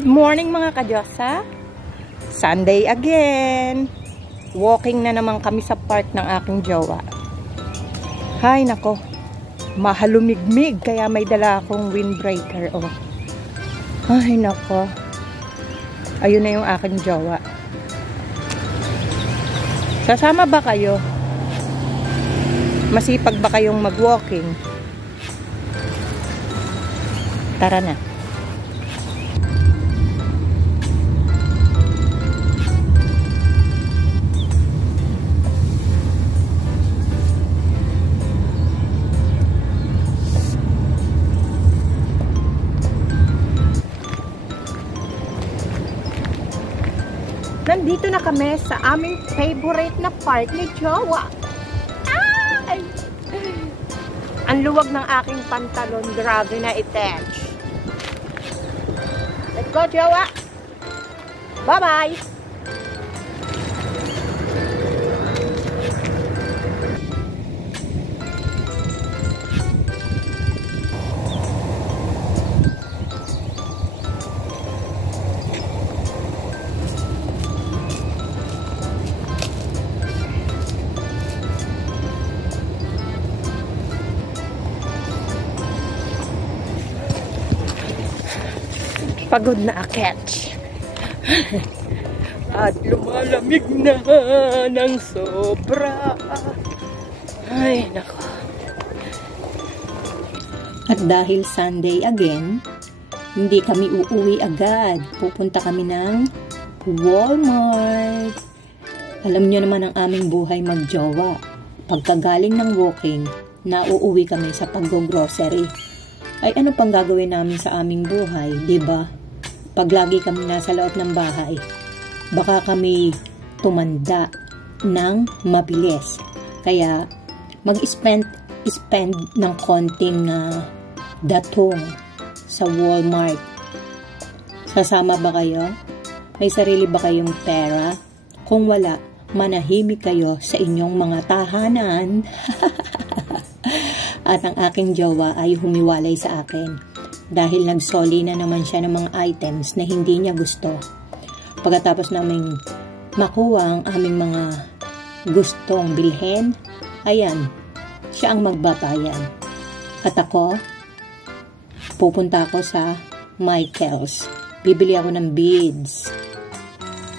Good morning mga kadyosa. Sunday again. Walking na naman kami sa park ng aking jowa. Hay nako. Mahalumigmig kaya may dala akong windbreaker. Oh. Ay nako. Ayun na yung aking jowa. Sasama ba kayo? Masipag ba kayong mag-walking? Tara na. Nandito na kami sa aming favorite na park ni Jowa. Ay! Ang luwag ng aking pantalon. Grabe na i-attach. Let's go, Jowa! Bye-bye! Pagod na aketch. At lumalamig na ng sobra. Ay, nako. At dahil Sunday again, hindi kami uuwi agad. Pupunta kami ng Walmart. Alam nyo naman ang aming buhay magjowa. Pagkagaling ng walking, nauuwi kami sa pag-grocery. Ay ano pang gagawin namin sa aming buhay, 'di ba? Pag lagi kami nasa loob ng bahay, baka kami tumanda ng mabilis. Kaya mag-spend ng konting datong sa Walmart. Sasama ba kayo? May sarili ba kayong pera? Kung wala, manahimik kayo sa inyong mga tahanan. At ang aking jowa ay humiwalay sa akin. Dahil nagsoli na naman siya ng mga items na hindi niya gusto. Pagkatapos naming makuha ang aming mga gustong bilhin, ayan, siya ang magbabayan. At ako, pupunta ako sa Michaels. Bibili ako ng beads.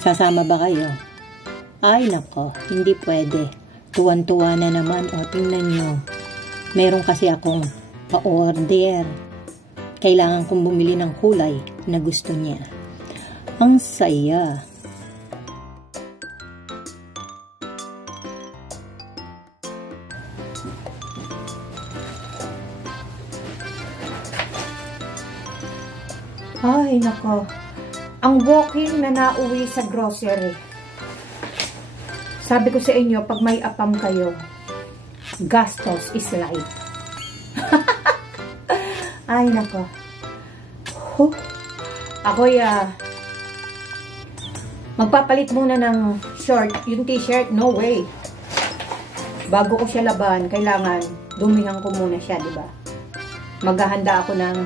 Sasama ba kayo? Ay nako, hindi pwede. Tuwan-tuwa na naman. O, tingnan nyo. Meron kasi akong pa-order. Kailangan kong bumili ng kulay na gusto niya. Ang saya. Ay, nako. Ang walking na nauwi sa grocery. Sabi ko sa inyo, pag may apam kayo, gastos is life. Ay, nako. Ako'y magpapalit muna ng short. Yung t-shirt, no way. Bago ko siya laban, kailangan dumihan ko muna siya, diba? Maghahanda ako ng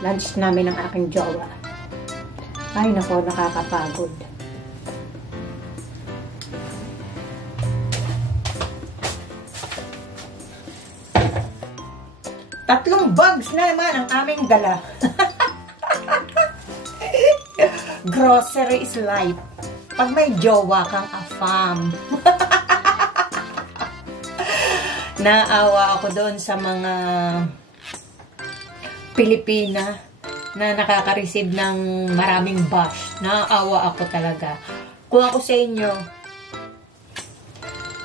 lunch namin ng aking jowa. Ay, nako, nakakapagod. Tatlong bags na naman ang aming dala. Grocery is life. Pag may jowa kang afam. Naawa ako doon sa mga Pilipina na nakaka-receive ng maraming bash. Naawa ako talaga. Kung ako sa inyo,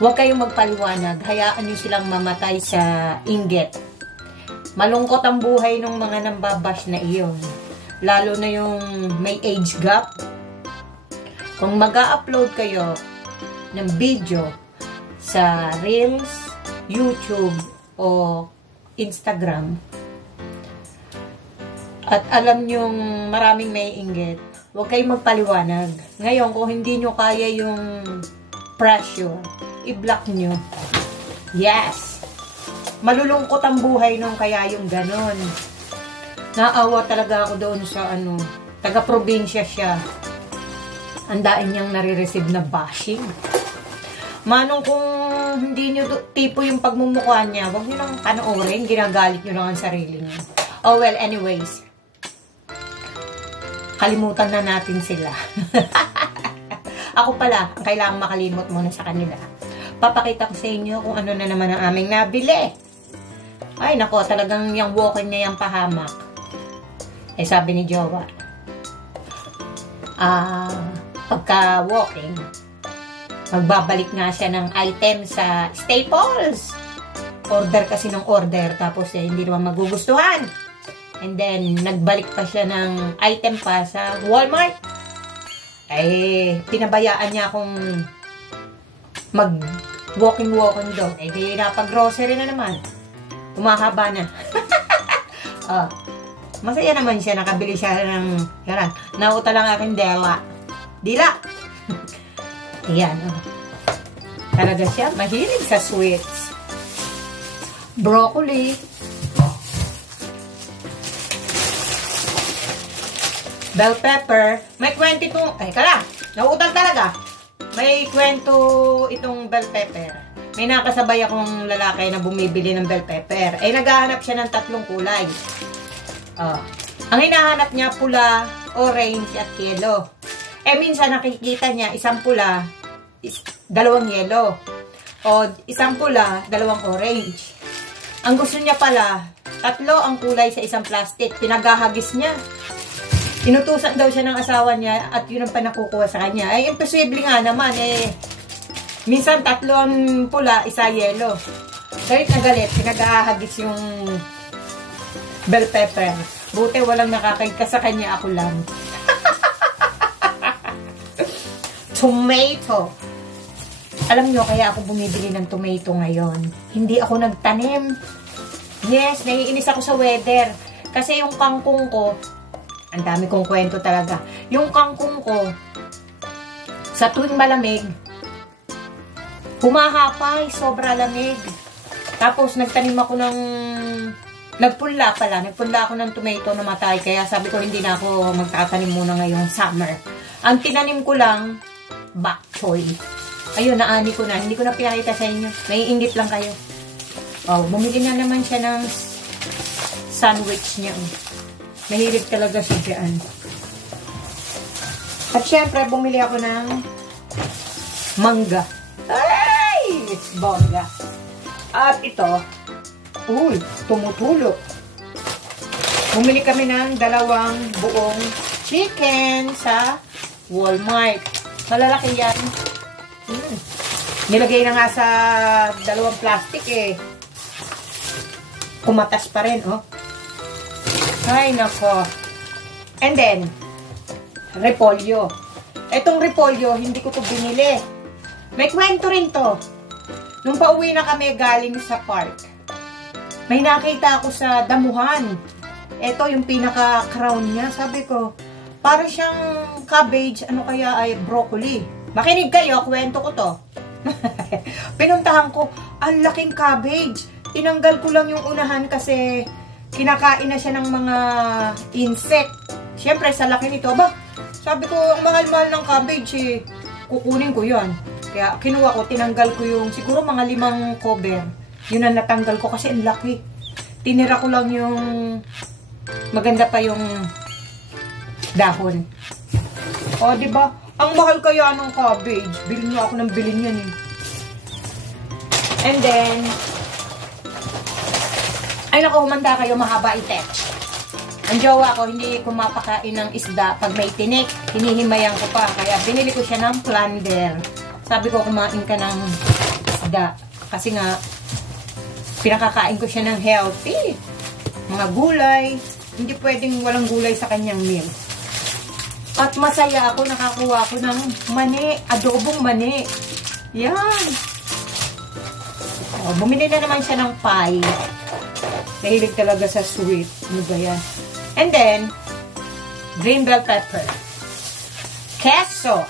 huwag kayong magpaliwanag. Hayaan nyo silang mamatay sa inggit. Malungkot ang buhay ng mga nambabash na iyon. Lalo na yung may age gap. Kung mag-a-upload kayo ng video sa Reels, YouTube, o Instagram, at alam nyong maraming may inggit, huwag kayong magpaliwanag. Ngayon, kung hindi nyo kaya yung pressure, i-block nyo. Yes! Malulungkot ang buhay nung kaya yung ganon. Naawa talaga ako doon sa Taga-probinsya siya. Andain niyang nare-receive na bashing. Manong kung hindi nyo tipo yung pagmumukha niya, wag nyo lang panoorin, ginagalit nyo lang ang sarili niyo. Oh well, anyways. Kalimutan na natin sila. Ako pala, ang kailangang makalimot muna sa kanila. Papakita ko sa inyo kung ano na naman ang aming nabili. Ay, nako, talagang yung walking niya yung pahamak. Eh, sabi ni Jowa, pagka walking, magbabalik nga siya ng item sa Staples. Order kasi ng order, tapos hindi naman magugustuhan. And then, nagbalik pa siya ng item pa sa Walmart. Eh, pinabayaan niya akong mag-walking doon. Eh, di napag-grocery na naman. Umahaba na. Masaya naman siya. Nakabili siya ng, yaran, nauta lang aking dila. Ayan, talaga siya, mahilig sa sweets. Broccoli. Bell pepper. May kwento itong, ay kala, nauutang talaga. May kwento itong bell pepper. May nakasabay akong lalaki na bumibili ng bell pepper. Eh, naghahanap siya ng 3 kulay. Ang hinahanap niya, pula, orange, at yellow. Eh, minsan nakikita niya, isang pula, 2 yellow. O, isang pula, 2 orange. Ang gusto niya pala, 3 ang kulay sa isang plastic. Pinagahagis niya. Inutusan daw siya ng asawa niya at yun ang panakukuha sa kanya. Ay, imposible nga naman eh. Minsan 3 ang pula, 1 yellow. Galit na galit, pinag-ahagis yung bell pepper. Buti walang nakakaigka sa kanya, ako lang. Tomato. Alam nyo, kaya ako bumibili ng tomato ngayon. Hindi ako nagtanim. Yes, naiinis ako sa weather. Kasi yung kangkong ko, ang dami kong kwento talaga. Yung kangkong ko, sa tuwing malamig, humahapay, sobra lamig. Tapos nagtanim ako ng, nagpunla ako ng tomato na matay. Kaya sabi ko, hindi na ako magtatanim muna ngayong summer. Ang tinanim ko lang, bok choy. Ayun, naani ko na. Hindi ko na pinakita sa inyo. Naiingit lang kayo. Oh, bumili na naman siya ng sandwich niya. Mahilig talaga siya dyan. At syempre, bumili ako ng mangga. Ay! Bongga. At ito, tumutulo. Bumili kami ng 2 buong chicken sa Walmart. Malalaki yan. Nilagay na nga sa 2 plastic eh. Kumatas pa rin, oh. Ay, nako. And then, repolyo. Etong repolyo, hindi ko to binili. May kwento rin to. Nung pauwi na kami galing sa park, may nakita ako sa damuhan. Ito yung pinaka-crown niya. Sabi ko, parang siyang cabbage, ano kaya ay broccoli. Makinig kayo, kwento ko to. Pinuntahan ko, ang laking cabbage. Tinanggal ko lang yung unahan kasi kinakain na siya ng mga insect. Siyempre, sa laki nito, sabi ko, ang mahal-mahal ng cabbage eh. Kukunin ko yan. Kaya, kinuha ko, tinanggal ko yung, siguro mga 5 cover. Yun ang natanggal ko kasi ang laki. Tinira ko lang yung, maganda pa yung dahon. O, diba? Ang mahal kaya ng cabbage. Bilhin niyo ako ng bilhin yan eh. And then, ay naku, humanda kayo, mahaba i-text. Ang jowa ko, hindi kumapakain ng isda pag may tinik. Hinihimayan ko pa. Kaya binili ko siya ng plunder. Sabi ko, kumain ka ng isda. Kasi nga, pinakakain ko siya ng healthy. Mga gulay. Hindi pwedeng walang gulay sa kanyang meal. At masaya ako, nakakuha ko ng mani. Adobong mani. Yan. O, bumili na naman siya ng pie. Nahilig talaga sa sweet. Ano ba yan? And then, green bell pepper. Queso.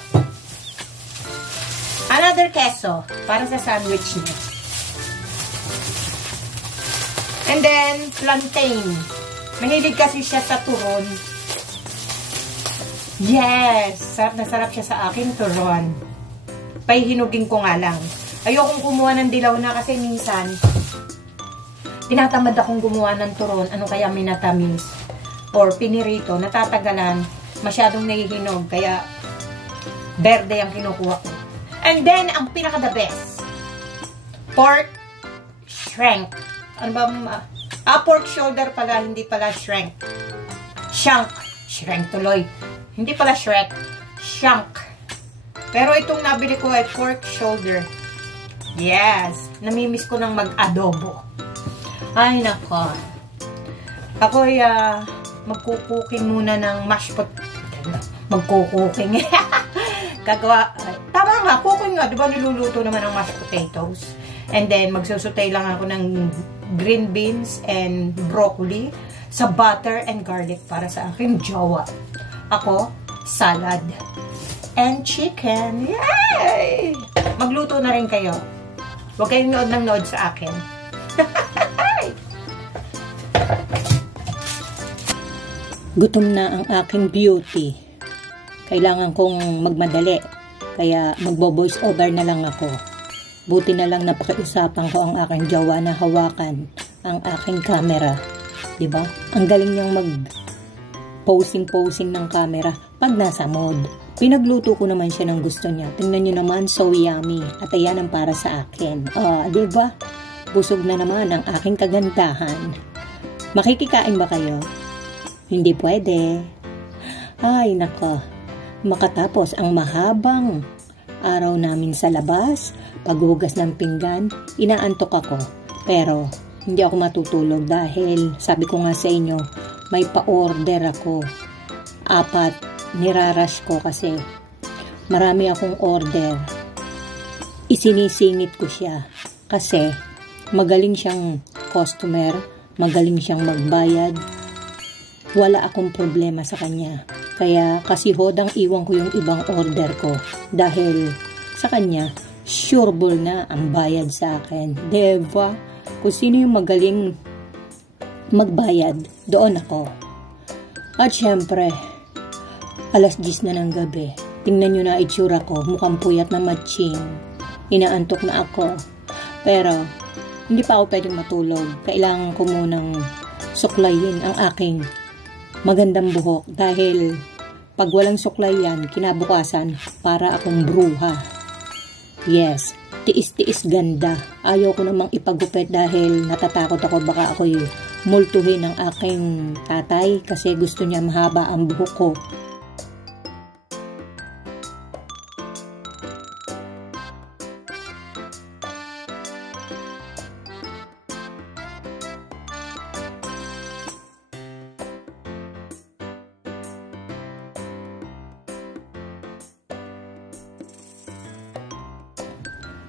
Another queso. Para sa sandwich niya. And then, plantain. Mahilig kasi siya sa turon. Yes! Sarap na sarap siya sa akin, turon. Pahihinugin ko nga lang. Ayokong kumuha ng dilaw na kasi minsan, tinatamad akong gumawa ng turon. Ano kaya minatamis? Or pinirito, natatagalan, masyadong nahihinog. Kaya, berde ang kinukuha ko. And then, ang pinaka-the best, pork shank. Ano ba? Pork shoulder pala, hindi pala shank. Shank. Shank tuloy. Hindi pala shrek. Shank. Pero itong nabili ko ay pork shoulder. Yes. Namimiss ko ng mag-adobo. Ay, nako. Ako ay magkukuking muna ng mashed potato. Magkukuking. Gagawa. Tama nga, cooking nga. Diba niluluto naman ang mashed potatoes? And then, magsusutay lang ako ng green beans and broccoli sa butter and garlic para sa aking jowa. Ako, salad. And chicken. Yay! Magluto na rin kayo. Huwag kayong nood ng nood sa akin. Gutom na ang aking beauty. Kailangan kong magmadali. Kaya magbo-voice over na lang ako. Buti na lang napakiusapan ko ang aking jowa na hawakan ang aking camera. Diba? Ang galing niyang posing ng camera pag nasa mode. Pinagluto ko naman siya ng gusto niya. Tingnan niyo naman, so yummy. At ayan ang para sa akin. Diba? Busog na naman ang aking kagandahan. Makikikain ba kayo? Hindi pwede. Ay, nako. Makatapos ang mahabang araw namin sa labas, paghugas ng pinggan, inaantok ako. Pero, hindi ako matutulog dahil, sabi ko nga sa inyo, may pa-order ako. 4, nirarush ko kasi marami akong order. Isinisingit ko siya kasi magaling siyang customer, magaling siyang magbayad. Wala akong problema sa kanya. Kaya kasi hodang iwan ko yung ibang order ko dahil sa kanya, sureball na ang bayad sa akin. Diba? Kung sino yung magaling magbayad, doon ako. At syempre, alas 10 na ng gabi. Tingnan nyo na itsura ko, mukhang puyat na matching. Inaantok na ako. Pero, hindi pa ako pwedeng matulog. Kailangan ko munang suklayin ang aking magandang buhok. Dahil, pag walang suklay yan, kinabukasan, para akong bruha. Yes, tiis-tiis ganda. Ayaw ko namang ipagupit dahil natatakot ako baka ako'y multuhin ng aking tatay kasi gusto niya mahaba ang buhok ko.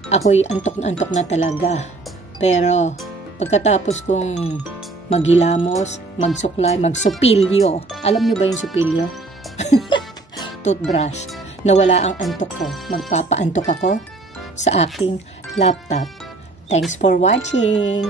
Ako'y antok na talaga. Pero, pagkatapos kong maghilamos, magsuklay, magsupilyo. Alam niyo ba yung supilyo? Toothbrush. Nawala ang antok ko. Magpapaantok ako sa aking laptop. Thanks for watching.